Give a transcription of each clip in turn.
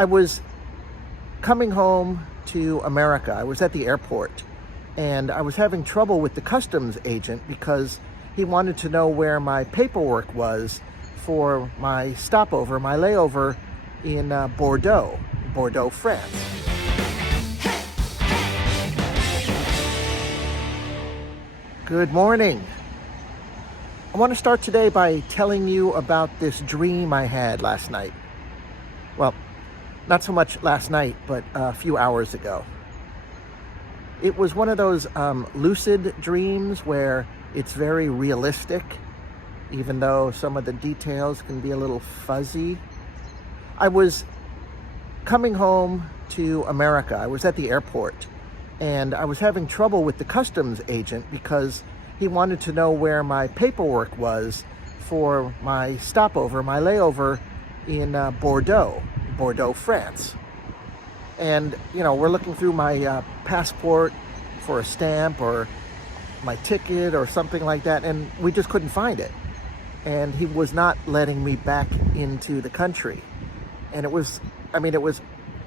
I was coming home to America. I was at the airport and I was having trouble with the customs agent because he wanted to know where my paperwork was for my stopover, my layover in Bordeaux, France. Good morning. I want to start today by telling you about this dream I had last night. Well, not so much last night, but a few hours ago. It was one of those lucid dreams where it's very realistic, even though some of the details can be a little fuzzy. I was coming home to America. I was at the airport, and I was having trouble with the customs agent because he wanted to know where my paperwork was for my stopover, my layover in Bordeaux, France. And, we're looking through my passport for a stamp or my ticket or something like that, and we just couldn't find it. And he was not letting me back into the country. And it was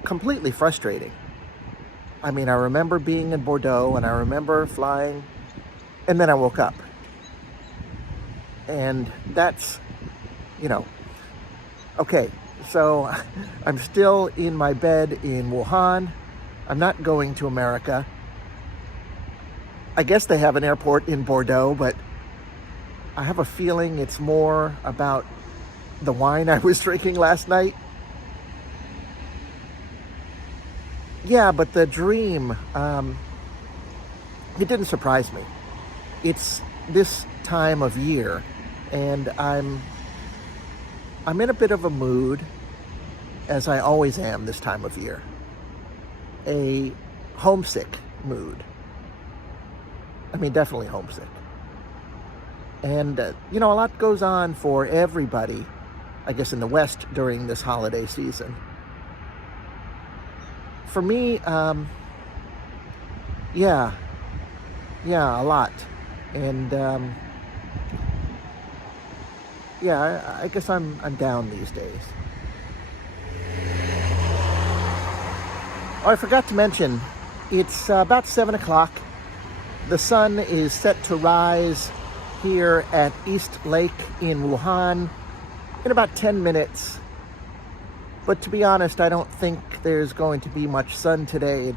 completely frustrating. I remember being in Bordeaux, and I remember flying, and then I woke up. And that's, okay. So I'm still in my bed in Wuhan. I'm not going to America. I guess they have an airport in Bordeaux, but I have a feeling it's more about the wine I was drinking last night. Yeah, but the dream, it didn't surprise me. It's this time of year, and I'm in a bit of a mood, as I always am this time of year. A homesick mood. Definitely homesick. And, a lot goes on for everybody, I guess, in the West during this holiday season. For me, yeah, a lot. And, I guess I'm down these days. Oh, I forgot to mention, it's about 7 o'clock. The sun is set to rise here at East Lake in Wuhan in about 10 minutes. But to be honest, I don't think there's going to be much sun today.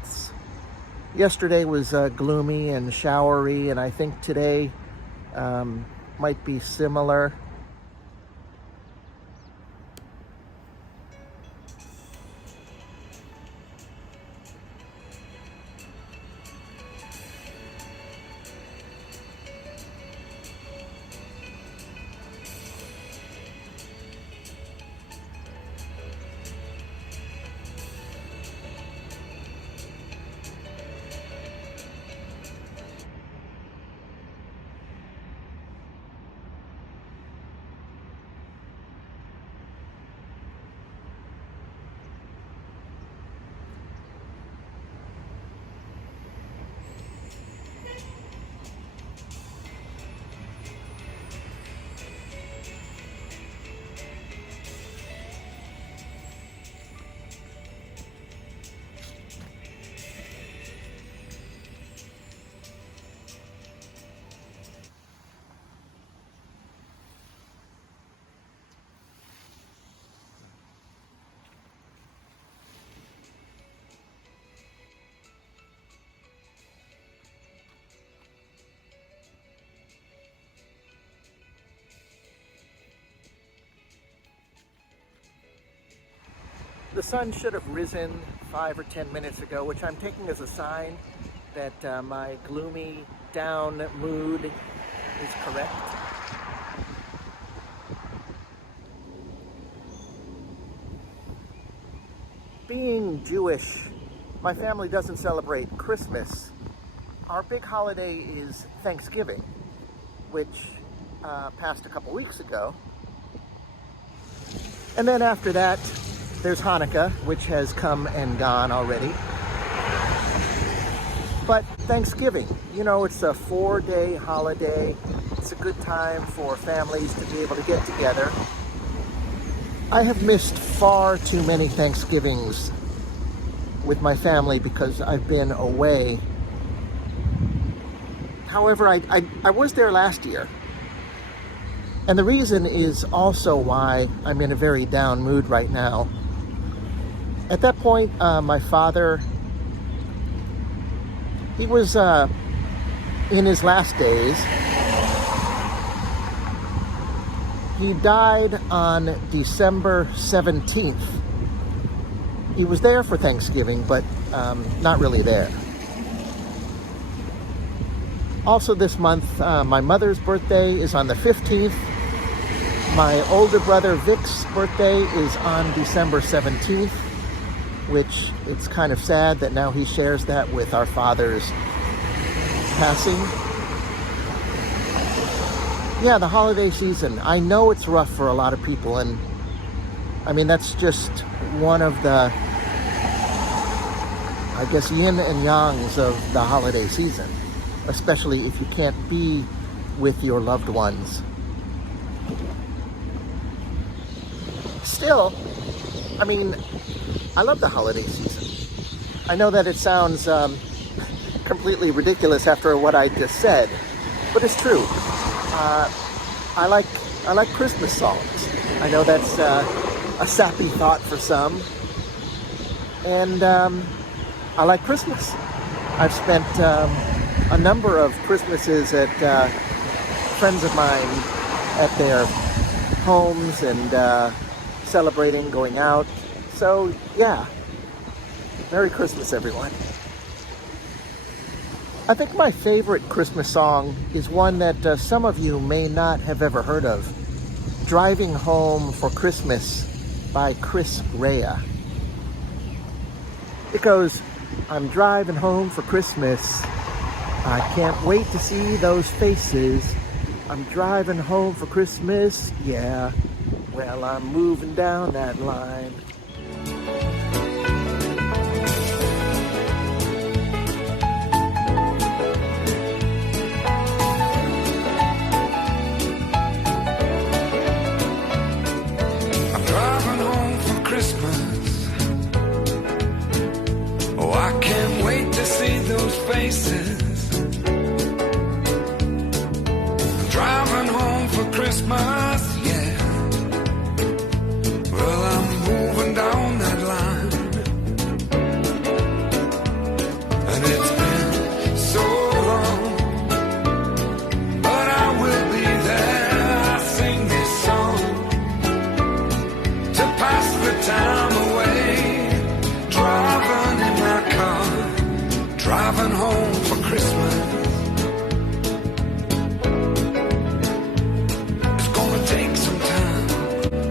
Yesterday was gloomy and showery, and I think today might be similar. The sun should have risen 5 or 10 minutes ago, which I'm taking as a sign that my gloomy down mood is correct. Being Jewish, my family doesn't celebrate Christmas. Our big holiday is Thanksgiving, which passed a couple weeks ago. And then after that, there's Hanukkah, which has come and gone already. But Thanksgiving, it's a 4-day holiday. It's a good time for families to be able to get together. I have missed far too many Thanksgivings with my family because I've been away. However, I was there last year. And the reason is also why I'm in a very down mood right now. At that point, my father, he was in his last days. He died on December 17th. He was there for Thanksgiving, but not really there. Also this month, my mother's birthday is on the 15th. My older brother Vic's birthday is on December 17th, which it's kind of sad that now he shares that with our father's passing. Yeah, the holiday season. I know it's rough for a lot of people, and I mean, that's just one of the, I guess, yin and yangs of the holiday season, especially if you can't be with your loved ones. Still, I mean, I love the holiday season. I know that it sounds completely ridiculous after what I just said, but it's true. I like Christmas songs. I know that's a sappy thought for some, and I like Christmas. I've spent a number of Christmases at friends of mine at their homes and celebrating, going out. So yeah, Merry Christmas, everyone. I think my favorite Christmas song is one that some of you may not have ever heard of. Driving Home for Christmas by Chris Rea. It goes, I'm driving home for Christmas. I can't wait to see those faces. I'm driving home for Christmas, yeah. Well, I'm moving down that line. I'm driving home for Christmas. Oh, I can't wait to see those faces. I'm driving home for Christmas, yeah. Well, I'm moving down that line. And it's been so long, but I will be there. I sing this song to pass the time away. Driving in my car, driving home for Christmas. It's gonna take some time,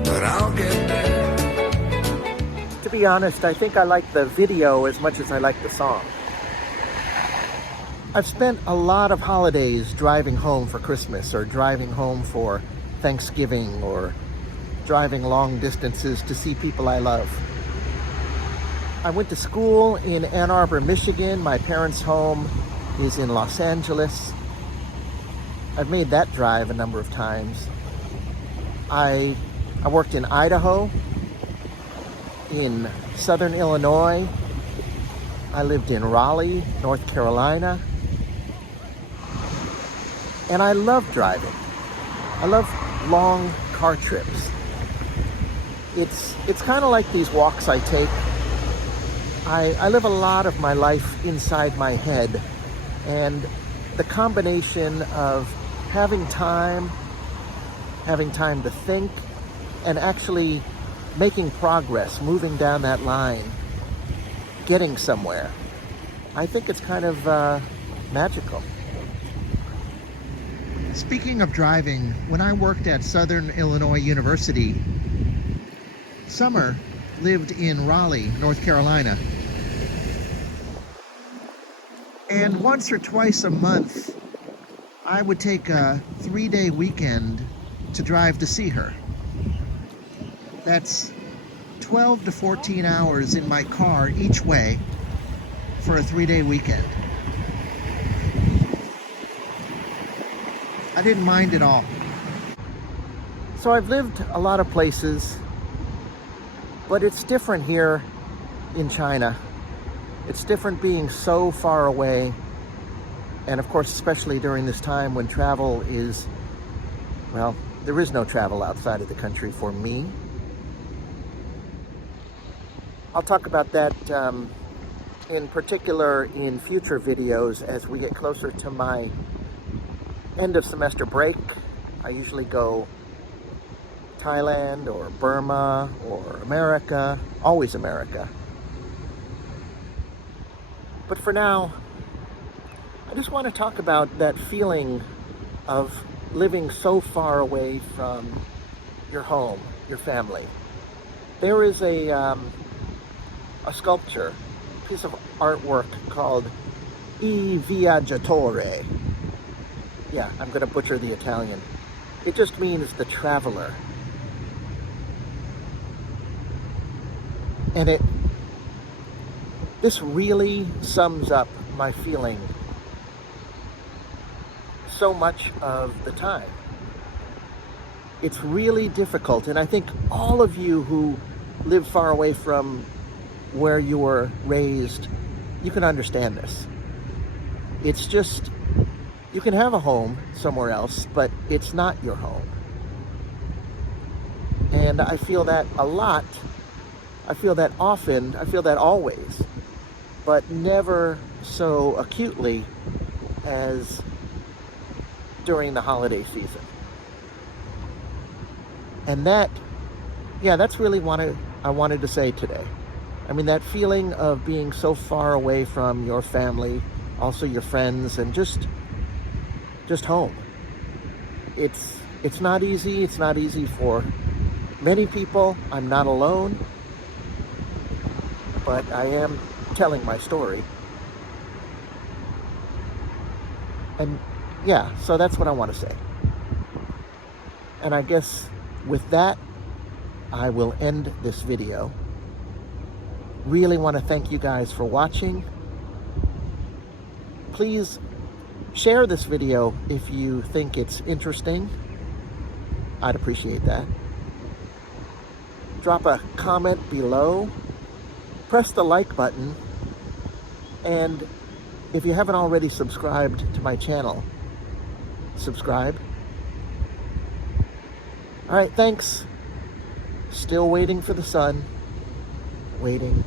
but I'll get there. To be honest, I think I like the video as much as I like the song. I've spent a lot of holidays driving home for Christmas, or driving home for Thanksgiving, or driving long distances to see people I love. I went to school in Ann Arbor, Michigan. My parents' home is in Los Angeles. I've made that drive a number of times. I worked in Idaho, in Southern Illinois. I lived in Raleigh, North Carolina. And I love driving. I love long car trips. It's kind of like these walks I take. I live a lot of my life inside my head, and the combination of having time to think, and actually making progress, moving down that line, getting somewhere, I think it's kind of magical. Speaking of driving, when I worked at Southern Illinois University, Summer lived in Raleigh, North Carolina. And once or twice a month, I would take a 3-day weekend to drive to see her. That's 12 to 14 hours in my car each way for a 3-day weekend. I didn't mind at all. So I've lived a lot of places, But it's different here in China. It's different being so far away, and of course, especially during this time when travel is, well, there is no travel outside of the country for me. I'll talk about that in particular in future videos as we get closer to my end of semester break. I usually go Thailand or Burma or America, always America. But for now, I just want to talk about that feeling of living so far away from your home, your family. There is a sculpture, a piece of artwork called I Viaggiatore. Yeah, I'm going to butcher the Italian. It just means the traveler. And this really sums up my feeling so much of the time. It's really difficult, and I think all of you who live far away from where you were raised, you can understand this. It's just, you can have a home somewhere else, but it's not your home. And I feel that a lot. I feel that often. I feel that always, but never so acutely as during the holiday season. And that's really what I wanted to say today. I mean, that feeling of being so far away from your family, also your friends, and just home. It's not easy. It's not easy for many people. I'm not alone, but I am telling my story. And yeah, so that's what I want to say. And I guess with that, I will end this video. Really want to thank you guys for watching. Please share this video if you think it's interesting. I'd appreciate that. Drop a comment below. Press the like button. And if you haven't already subscribed to my channel, subscribe. All right, thanks. Still waiting for the sun. Waiting.